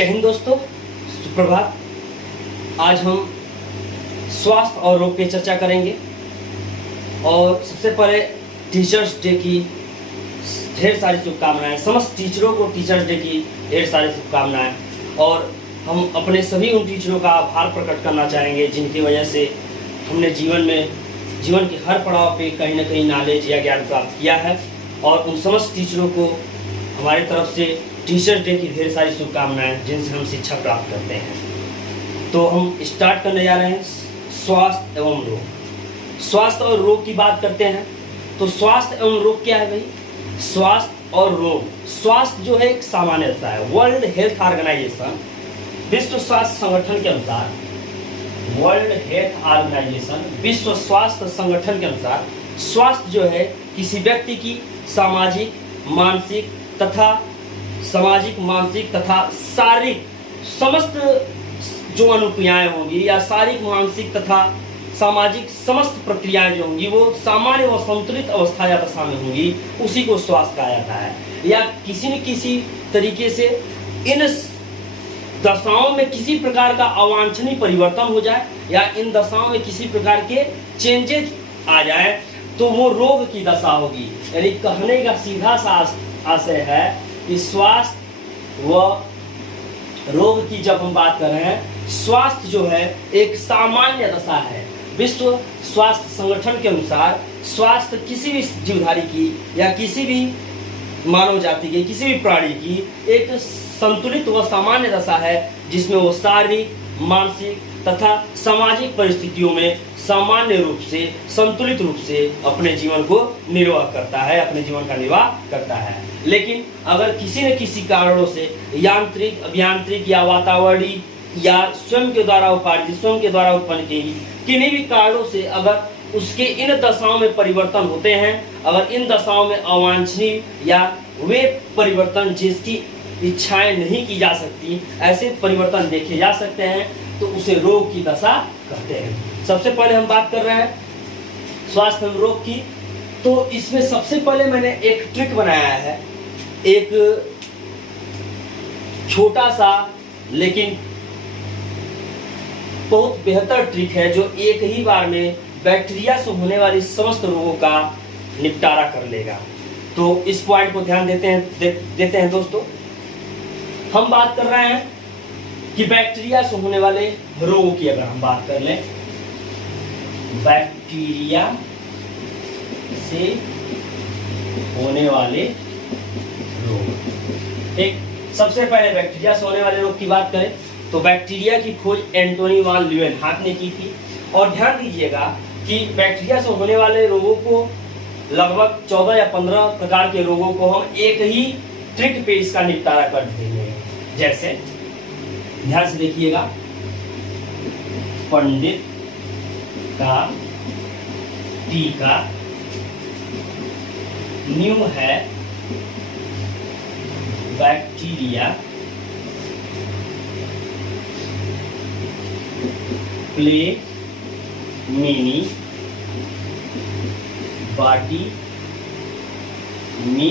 जय हिंद दोस्तों, सुप्रभात। आज हम स्वास्थ्य और रोग पे चर्चा करेंगे। और सबसे पहले टीचर्स डे की ढेर सारी शुभकामनाएं। समस्त टीचरों को टीचर्स डे की ढेर सारी शुभकामनाएं। और हम अपने सभी उन टीचरों का आभार प्रकट करना चाहेंगे जिनकी वजह से हमने जीवन के हर पड़ाव पे कहीं ना कहीं नॉलेज या ज्ञान प्राप्त किया है। और उन समस्त टीचरों को हमारी तरफ से टीचर्स डे की ढेर सारी शुभकामनाएं जिनसे हम शिक्षा प्राप्त करते हैं। तो हम स्टार्ट करने जा रहे हैं स्वास्थ्य एवं रोग। स्वास्थ्य और रोग की बात करते हैं तो स्वास्थ्य एवं रोग क्या है भाई? स्वास्थ्य और रोग, स्वास्थ्य जो है एक सामान्यता है। वर्ल्ड हेल्थ ऑर्गेनाइजेशन, विश्व स्वास्थ्य संगठन के अनुसार, वर्ल्ड हेल्थ ऑर्गेनाइजेशन, विश्व स्वास्थ्य संगठन के अनुसार स्वास्थ्य जो है किसी व्यक्ति की सामाजिक मानसिक तथा शारीरिक समस्त जो अनुक्रियाएं होंगी या शारीरिक, मानसिक तथा सामाजिक समस्त प्रक्रियाएं जो होंगी वो सामान्य व संतुलित अवस्था या दशा में होंगी, उसी को स्वास्थ्य कहा जाता है। या किसी न किसी तरीके से इन दशाओं में किसी प्रकार का अवांछनीय परिवर्तन हो जाए या इन दशाओं में किसी प्रकार के चेंजेस आ जाए तो वो रोग की दशा होगी। यानी कहने का सीधा सा आशय है कि स्वास्थ्य व रोग की जब हम बात कर रहे हैं, स्वास्थ्य जो है एक सामान्य दशा है। विश्व स्वास्थ्य संगठन के अनुसार स्वास्थ्य किसी भी जीवधारी की या किसी भी मानव जाति की, किसी भी प्राणी की एक संतुलित व सामान्य दशा है जिसमें वो शारीरिक, मानसिक तथा सामाजिक परिस्थितियों में सामान्य रूप से, संतुलित रूप से अपने जीवन को निर्वाह करता है, अपने जीवन का निर्वाह करता है। लेकिन अगर किसी न किसी कारणों से यांत्रिक, अभियांत्रिक या वातावरणीय या स्वयं के द्वारा उपार्जित, स्वयं के द्वारा उत्पन्न की किन्हीं भी कारणों से अगर उसके इन दशाओं में परिवर्तन होते हैं, अगर इन दशाओं में अवांछनीय या वे परिवर्तन जिसकी इच्छाएं नहीं की जा सकती, ऐसे परिवर्तन देखे जा सकते हैं, तो उसे रोग की दशा कहते हैं। सबसे पहले हम बात कर रहे हैं स्वास्थ्य एवं रोग की। तो इसमें सबसे पहले मैंने एक ट्रिक बनाया है, एक छोटा सा लेकिन बहुत बेहतर ट्रिक है जो एक ही बार में बैक्टीरिया से होने वाली समस्त रोगों का निपटारा कर लेगा। तो इस पॉइंट को ध्यान देते हैं दोस्तों। हम बात कर रहे हैं कि बैक्टीरिया से होने वाले रोगों की अगर हम बात कर लें, बैक्टीरिया से होने वाले रोग। एक सबसे पहले बैक्टीरिया से होने वाले रोग की बात करें तो बैक्टीरिया की खोज एंटोनी वान ल्यूवेनहाक ने की थी। और ध्यान दीजिएगा कि बैक्टीरिया से होने वाले रोगों को लगभग 14 या 15 प्रकार के रोगों को हम एक ही ट्रिक पे इसका निपटारा कर देंगे। जैसे ध्यान से देखिएगा, पंडित का टीका न्यू है बैक्टीरिया प्ले मिनी बॉडी मी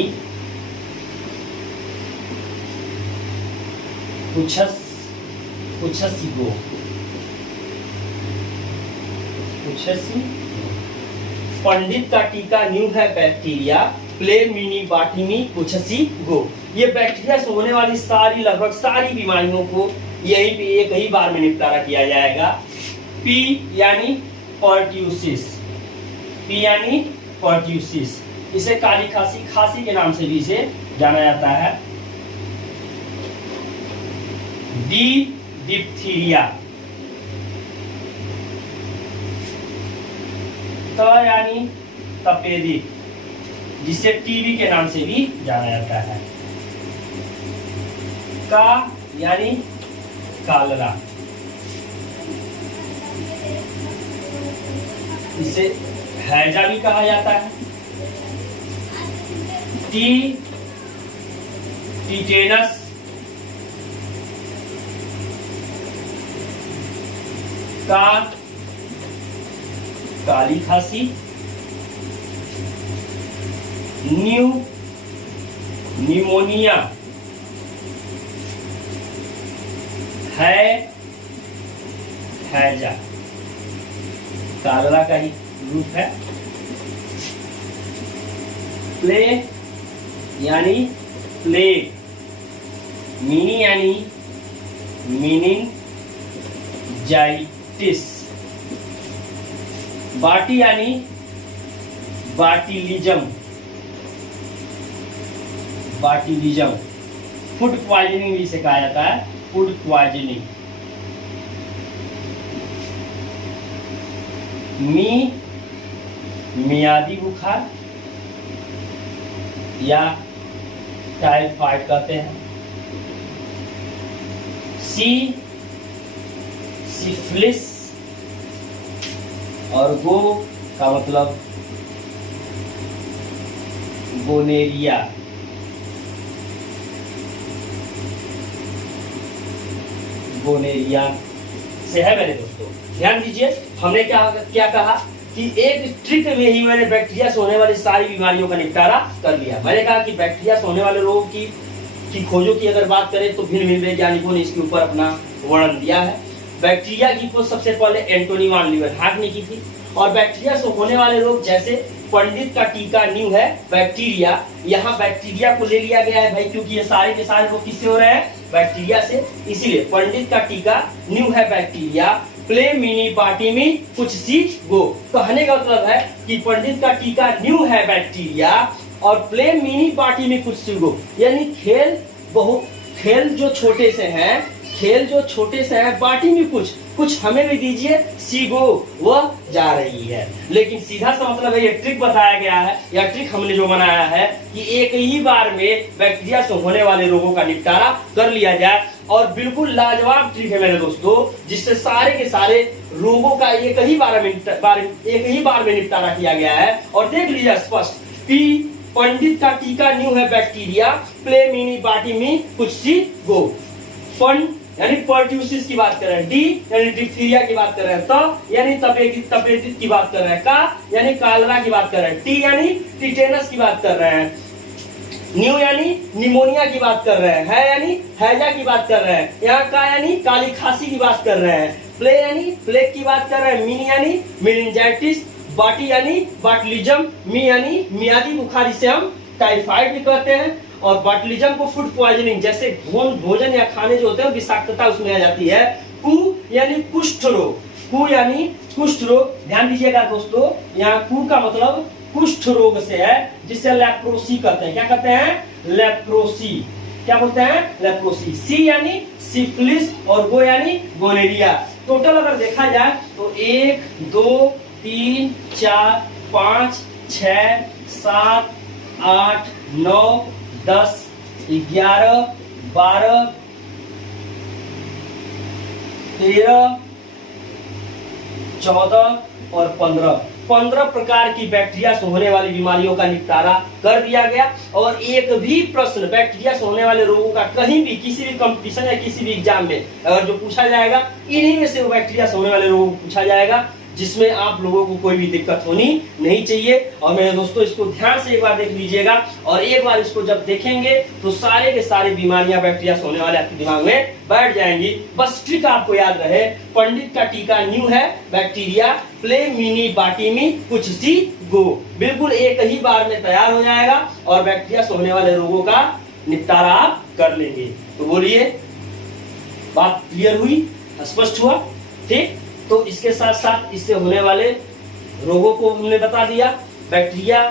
कुछसिगो। पंडित का टीका न्यू है बैक्टीरिया प्ले मिनी बाटिमी कुछसिगो। ये बैक्टीरिया से होने वाली लगभग सारी बीमारियों को यहीं पे एक ही बार में निपटारा किया जाएगा। पी यानी पर्ट्यूसिस, पी यानी पर्ट्यूसिस। इसे काली खांसी के नाम से भी इसे जाना जाता है। डी डिप्थीरिया, त यानी तपेदिक, जिसे टीबी के नाम से भी जाना जाता है। का यानी कालरा, इसे हैजा भी कहा जाता है। टीटेनस, का काली खांसी, न्यूमोनिया, हैजा, कालरा का ही रूप है। प्ले यानी प्लेग, मीनी यानी मीनिंजाइटिस, बाटी यानी बाटिलिज्म, बाटिलिज्म, फूड पॉइजनिंग भी इसे कहा जाता है, फूड पॉइजनिंग। मियादी बुखार या टाइफाइड कहते हैं। सिफिलिस और गो का मतलब गोनेरिया। गोनेरिया से है मेरे दोस्तों। ध्यान दीजिए, हमने क्या कहा कि एक ट्रिक में ही मैंने बैक्टीरिया से होने वाली सारी बीमारियों का निपटारा कर लिया। मैंने कहा कि बैक्टीरिया से होने वाले रोगों की खोजों की अगर बात करें तो भिन्न भिन्न वैज्ञानिकों ने इसके ऊपर अपना वर्णन दिया है। बैक्टीरिया की खोज सबसे पहले एंटोनी वान लीवनहार्ट ने की थी। और बैक्टीरिया से होने वाले रोग जैसे पंडित का टीका न्यू है बैक्टीरिया, यहाँ बैक्टीरिया को ले लिया गया है भाई, क्योंकि ये सारे के सारे रोग किससे हो रहे हैं? बैक्टीरिया से। इसीलिए पंडित का टीका न्यू है बैक्टीरिया, प्ले मिनी पार्टी में कुछ सीख गो। कहने का मतलब है कि पंडित का टीका न्यू है बैक्टीरिया और प्ले मिनी पार्टी में कुछ सीख गो, यानी खेल जो छोटे से हैं पार्टी में कुछ हमें भी दीजिए, सीगो वह जा रही है। लेकिन सीधा सा मतलब है, ये ट्रिक बताया गया है, या ट्रिक हमने जो बनाया है कि एक ही बार में बैक्टीरिया से होने वाले रोगों का निपटारा कर लिया जाए। और बिल्कुल लाजवाब ट्रिक है मेरे दोस्तों, जिससे सारे के सारे रोगों का एक ही बार में निपटारा किया गया है। और देख लीजिए स्पष्ट कि पंडित का टीका न्यू है बैक्टीरिया, प्ले मिनी पार्टी में कुछ सी गो। फन यानी पर्ट्यूसिस की बात कर रहे हैं, डी यानी डिप्थीरिया की बात कर रहे हैं, त यानी तपेदिक की बात कर रहे हैं, का यानी कालरा की बात कर रहे हैं, टी यानी टिटेनस की बात कर रहे हैं, न्यू यानी निमोनिया की बात कर रहे हैं, है यानी हैजा की बात कर रहे हैं, यहाँ का यानी काली खांसी की बात कर रहे हैं, प्ले यानी प्लेग की बात कर रहे हैं, मिनी यानी मेनिंजाइटिस, बाटी यानी बाटलिज्म, मी यानी मियादी बुखार, इसे हम टाइफाइड भी कहते हैं। और बाटलिज्म को फूड पॉइजनिंग, जैसे भोजन या खाने जो होते हैं विषाक्तता उसमें आ जाती है। कु यानी कुष्ठ रोग, कु यानी कुष्ठ रोग। ध्यान दीजिएगा दोस्तों, यहाँ कु का मतलब कुष्ठ रोग से है, जिसे लेप्रोसी कहते हैं। क्या कहते हैं? लेप्रोसी। क्या बोलते हैं? लेप्रोसी। सी यानी सिफिलिस और गो यानी गोनेरिया। टोटल अगर देखा जाए तो 1 2 3 4 5 6 7 8 9 10 11 12 13 14 और 15 प्रकार की बैक्टीरिया से होने वाली बीमारियों का निपटारा कर दिया गया। और एक भी प्रश्न बैक्टीरिया से होने वाले रोगों का कहीं भी किसी भी कंपटीशन या किसी भी एग्जाम में अगर जो पूछा जाएगा, इन्हीं में से बैक्टीरिया से होने वाले रोगों को पूछा जाएगा, जिसमें आप लोगों को कोई भी दिक्कत होनी नहीं चाहिए। और मेरे दोस्तों, इसको ध्यान से एक बार देख लीजिएगा, और एक बार इसको जब देखेंगे तो सारे के सारे बीमारियां बैक्टीरिया से होने वाले आपके दिमाग में बैठ जाएंगी। बस ट्रिक आपको याद रहे, पंडित का टीका न्यू है बैक्टीरिया, प्ले मिनी बाटी में कुछ सी गो। बिल्कुल एक ही बार में तैयार हो जाएगा और बैक्टीरिया से होने वाले रोगों का निपटारा आप कर लेंगे। तो बोलिए, बात क्लियर हुई? स्पष्ट हुआ? ठीक। तो इसके साथ साथ इससे होने वाले रोगों को हमने बता दिया, बैक्टीरिया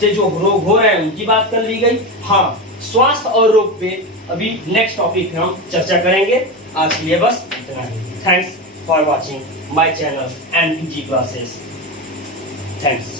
से जो रोग हो रहे हैं उनकी बात कर ली गई। हाँ, स्वास्थ्य और रोग पे अभी नेक्स्ट टॉपिक पे हम चर्चा करेंगे। आज के लिए बस इतना ही। Thanks for watching my channel and PG classes. Thanks.